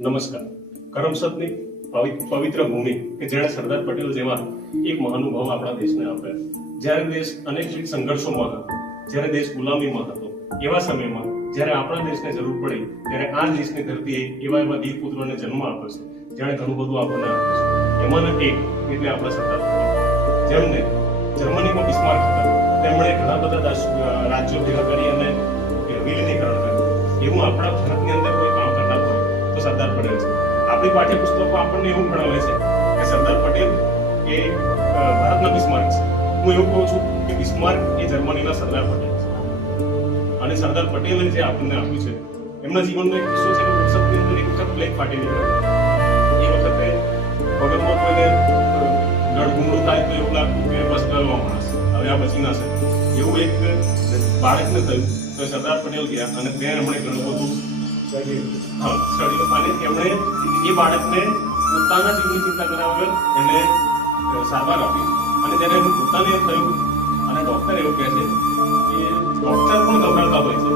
નમસ્કાર. કરમસદની પવિત્ર ભૂમિ કે જેણે સરદાર પટેલ જેવા એક મહાનુભાવ આપણા દેશને આપ્યા. જ્યારે દેશ અનેકવિધ સંઘર્ષોમાં હતો, જ્યારે દેશ ગુલામીમાં હતો, એવા સમયમાં જ્યારે આપણા દેશને જરૂર પડી ત્યારે આ દેશની ધરતીએ એવા વીર પુત્રોને જન્મ આપ્યો છે જેણે ઘણું બધું આપણને આપ્યું છે. એમાંના એક એટલે આપણા સરદાર પટેલ, જેમને જર્મનીમાં બિસ્માર્ક હતા. તેમણે ઘણા બધા રાજ્યો ભેગા કરી અને વિલીનીકરણ કર્યું. એવું આપણા ભારતની અંદર કોઈ કામ કરનાર હોય તો સરદાર પટેલ છે. આપણી પાઠ્યપુસ્તકો આપણને એવું ભણાવે છે કે સરદાર પટેલ એ ભારતના બિસ્માર્ક છે. હું એવું કહું છું કે બિસ્માર્ક એ જર્મનીના સરદાર પટેલ છે. અને સરદાર પટેલે જે આપણને આપ્યું છે, એમના જીવનનો એક કિસ્સો છે કે વૃક્ષની અંદર એક વખત પ્લેગ ફાટી નીકળ્યો. એ વખતે પગલમાં કોઈને ગળગુમડું થાય તો એવું લાગતું કે બસ ગયો માણસ, હવે આ બચી ના શકે. એવું એક બાળકને થયું તો સરદાર પટેલ ગયા અને ત્યાં એમણે ઘણું બધું અને એમણે એ બાળકને પોતાના જીવનની ચિંતા કર્યા વગર એને સારવાર આપી. અને જ્યારે એનું પોતાને એમ થયું અને ડોક્ટર એવું કહે છે કે ડોક્ટર પણ ગભરાતા હોય છે.